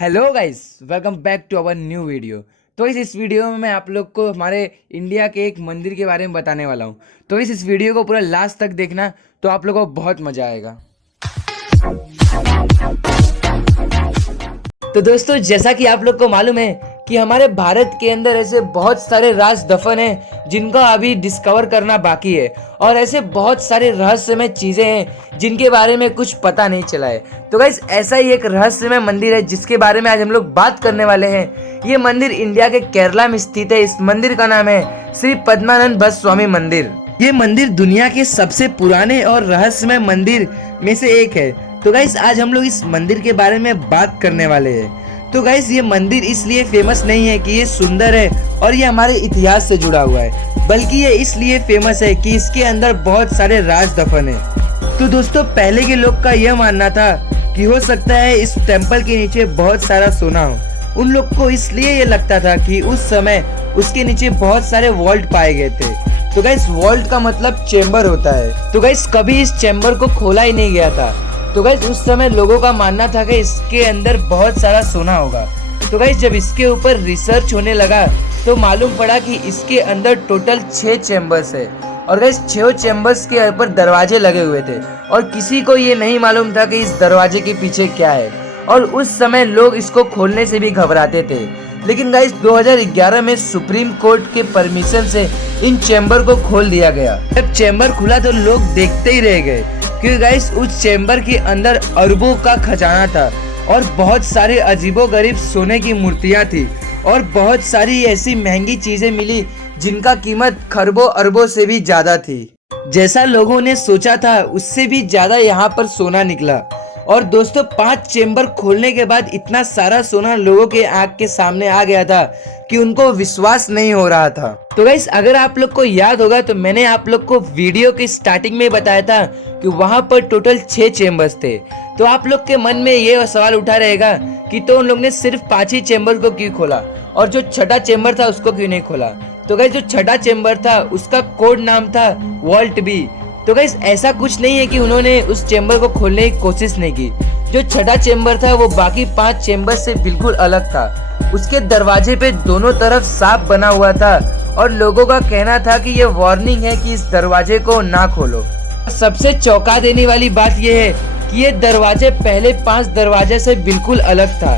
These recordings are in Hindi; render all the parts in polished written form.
Hello guys, welcome back to our new video. तो इस वीडियो में मैं आप लोग को हमारे इंडिया के एक मंदिर के बारे में बताने वाला हूँ। तो इस वीडियो को पूरा लास्ट तक देखना, तो आप लोगों को बहुत मज़ा आएगा। तो दोस्तों, जैसा कि आप लोग को मालूम है कि हमारे भारत के अंदर ऐसे बहुत सारे राज दफन हैं जिनका अभी डिस्कवर करना बाकी है, और ऐसे बहुत सारे रहस्यमय चीज़ें हैं जिनके बारे में कुछ पता नहीं चला है। तो गाइस, ऐसा ही एक रहस्यमय मंदिर है जिसके बारे में आज हम लोग बात करने वाले हैं। ये मंदिर इंडिया के केरला में स्थित है। इस मंदिर का नाम है श्री पद्मानंद भट्ट स्वामी मंदिर। ये मंदिर दुनिया के सबसे पुराने और रहस्यमय मंदिर में से एक है। तो गाइस, आज हम लोग इस मंदिर के बारे में बात करने वाले हैं। तो गाइस, ये मंदिर इसलिए फेमस नहीं है कि ये सुंदर है और ये हमारे इतिहास से जुड़ा हुआ है, बल्कि ये इसलिए फेमस है कि इसके अंदर बहुत सारे राज दफन है। तो दोस्तों, पहले के लोग का यह मानना था कि हो सकता है इस टेम्पल के नीचे बहुत सारा सोना हो। उन लोग को इसलिए ये लगता था कि उस समय उसके नीचे बहुत सारे वॉल्ट पाए गए थे। तो गाइस, वॉल्ट का मतलब चेम्बर होता है। तो गाइस, कभी इस चेम्बर को खोला ही नहीं गया था। तो गाइस, उस समय लोगों का मानना था कि इसके अंदर बहुत सारा सोना होगा। तो गाइस, जब इसके ऊपर रिसर्च होने लगा तो मालूम पड़ा कि इसके अंदर टोटल 6 चेम्बर्स है, और गाइस 6 चेम्बर्स के ऊपर दरवाजे लगे हुए थे, और किसी को ये नहीं मालूम था कि इस दरवाजे के पीछे क्या है। और उस समय लोग इसको खोलने से भी घबराते थे। लेकिन गाइस, 2011 में सुप्रीम कोर्ट के परमिशन से इन चेम्बर को खोल दिया गया। जब चेम्बर खुला तो लोग देखते ही रह गए, क्योंकि गाइस उस चेम्बर के अंदर अरबों का खजाना था, और बहुत सारे अजीबोगरीब सोने की मूर्तियां थी, और बहुत सारी ऐसी महंगी चीजें मिली जिनका कीमत खरबों अरबों से भी ज्यादा थी। जैसा लोगों ने सोचा था उससे भी ज्यादा यहाँ पर सोना निकला। और दोस्तों, 5 चेम्बर खोलने के बाद इतना सारा सोना लोगों के आंख के सामने आ गया था कि उनको विश्वास नहीं हो रहा था। तो गाइस, अगर आप लोग को याद होगा तो मैंने आप लोग को वीडियो की स्टार्टिंग में बताया था कि वहां पर टोटल 6 चेम्बर्स थे। तो आप लोग के मन में ये सवाल उठा रहेगा कि तो उन लोग ने सिर्फ 5 ही चेम्बर को क्यों खोला, और जो छठा चेम्बर था उसको क्यों नहीं खोला। तो गाइस, जो छठा चेम्बर था उसका कोड नाम था वॉल्ट बी। तो गाइस, ऐसा कुछ नहीं है कि उन्होंने उस चेम्बर को खोलने की कोशिश नहीं की। जो छठा चेम्बर था वो बाकी 5 चेम्बर से बिल्कुल अलग था। उसके दरवाजे पे दोनों तरफ सांप बना हुआ था, और लोगों का कहना था कि ये वार्निंग है कि इस दरवाजे को ना खोलो। सबसे चौंका देने वाली बात यह है कि ये दरवाजे पहले 5 दरवाजे से बिल्कुल अलग था,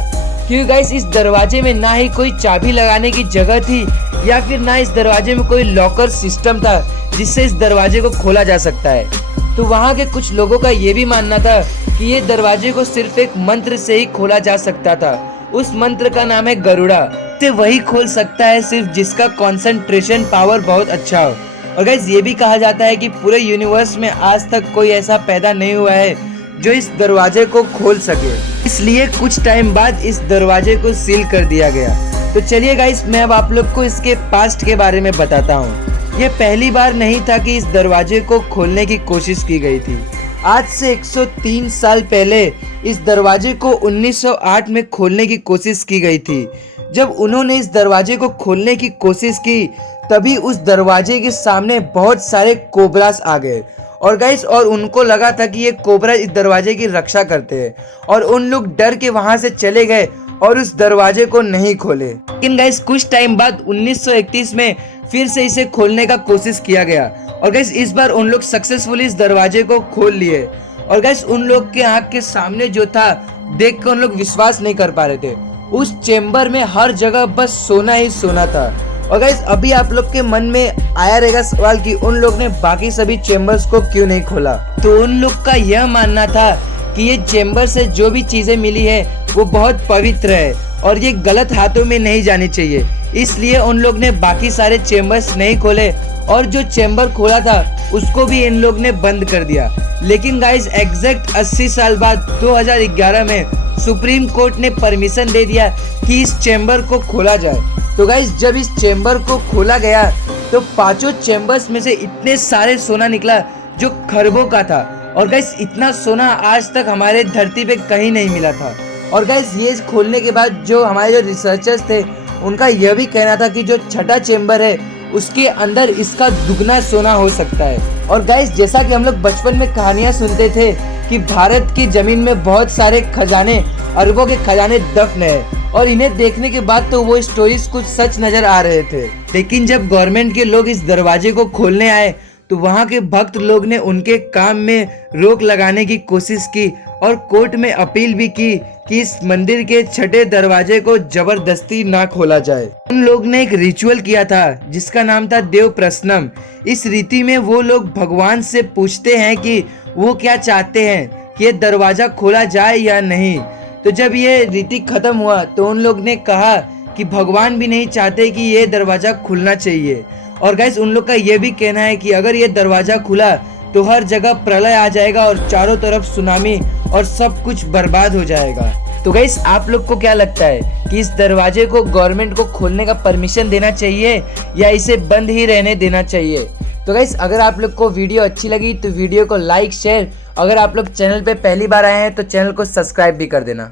क्योंकि गाइस इस दरवाजे में ना ही कोई चाबी लगाने की जगह थी, या फिर ना इस दरवाजे में कोई लॉकर सिस्टम था जिससे इस दरवाजे को खोला जा सकता है। तो वहाँ के कुछ लोगों का ये भी मानना था कि ये दरवाजे को सिर्फ एक मंत्र से ही खोला जा सकता था। उस मंत्र का नाम है गरुड़ा। इसे वही खोल सकता है सिर्फ जिसका कंसंट्रेशन पावर बहुत अच्छा हो। और गाइस, ये भी कहा जाता है कि पूरे यूनिवर्स में आज तक कोई ऐसा पैदा नहीं हुआ है जो इस दरवाजे को खोल सके। इसलिए कुछ टाइम बाद इस दरवाजे को सील कर दिया गया। तो चलिए गाइस, मैं अब आप लोग को इसके पास्ट के बारे में बताता हूँ। ये पहली बार नहीं था कि इस दरवाजे को खोलने की कोशिश की गई थी। आज से 103 साल पहले इस दरवाजे को 1908 में खोलने की कोशिश की गई थी। जब उन्होंने इस दरवाजे को खोलने की कोशिश की तभी उस दरवाजे के सामने बहुत सारे कोबरास आ गए, और गाइस और उनको लगा था कि ये कोबरा इस दरवाजे की रक्षा करते हैं, और उन लोग डर के वहां से चले गए और उस दरवाजे को नहीं खोले। लेकिन गाइस, कुछ टाइम बाद 1931 में फिर से इसे खोलने का कोशिश किया गया, और गाइस इस बार उन लोग सक्सेसफुली इस दरवाजे को खोल लिए। और गाइस, उन लोग के आंख के सामने जो था देख कर उन लोग विश्वास नहीं कर पा रहे थे। उस चेम्बर में हर जगह बस सोना ही सोना था। और गाइस, अभी आप लोग के मन में आया रहेगा सवाल कि उन लोग ने बाकी सभी चेम्बर्स को क्यों नहीं खोला। तो उन लोग का यह मानना था कि ये चेम्बर से जो भी चीजें मिली है वो बहुत पवित्र है, और ये गलत हाथों में नहीं जानी चाहिए। इसलिए उन लोग ने बाकी सारे चेम्बर्स नहीं खोले, और जो चेम्बर खोला था उसको भी इन लोग ने बंद कर दिया। लेकिन गाइस, एग्जैक्ट 80 साल बाद 2011 में सुप्रीम कोर्ट ने परमिशन दे दिया कि इस चेम्बर को खोला जाए। तो गाइस, जब इस चेम्बर को खोला गया तो 5 चेम्बर्स में से इतने सारे सोना निकला जो खरबों का था। और गाइस, इतना सोना आज तक हमारे धरती पे कहीं नहीं मिला था। और गाइस, ये खोलने के बाद जो हमारे जो रिसर्चर्स थे उनका यह भी कहना था कि जो छठा चेम्बर है उसके अंदर इसका दुगना सोना हो सकता है। और गाइस, जैसा कि हम लोग बचपन में कहानियां सुनते थे कि भारत की जमीन में बहुत सारे खजाने अरबों के खजाने दफन है। और इन्हें देखने के बाद तो वो स्टोरीज कुछ सच नजर आ रहे थे। लेकिन जब गवर्नमेंट के लोग इस दरवाजे को खोलने आए तो वहाँ के भक्त लोग ने उनके काम में रोक लगाने की कोशिश की और कोर्ट में अपील भी की कि इस मंदिर के छठे दरवाजे को जबरदस्ती ना खोला जाए। उन लोग ने एक रिचुअल किया था जिसका नाम था देव प्रश्नम। इस रीति में वो लोग भगवान से पूछते हैं कि वो क्या चाहते हैं कि ये दरवाजा खोला जाए या नहीं। तो जब ये रीति खत्म हुआ तो उन लोग ने कहा कि भगवान भी नहीं चाहते कि ये दरवाजा खुलना चाहिए। और गाइस उन लोग का ये भी कहना है कि अगर ये दरवाजा खुला तो हर जगह प्रलय आ जाएगा और चारों तरफ सुनामी और सब कुछ बर्बाद हो जाएगा। तो गाइस आप लोग को क्या लगता है कि इस दरवाजे को गवर्नमेंट को खोलने का परमिशन देना चाहिए या इसे बंद ही रहने देना चाहिए? तो गाइस अगर आप लोग को वीडियो अच्छी लगी तो वीडियो को लाइक शेयर, अगर आप लोग चैनल पे पहली बार आए हैं तो चैनल को सब्सक्राइब भी कर देना।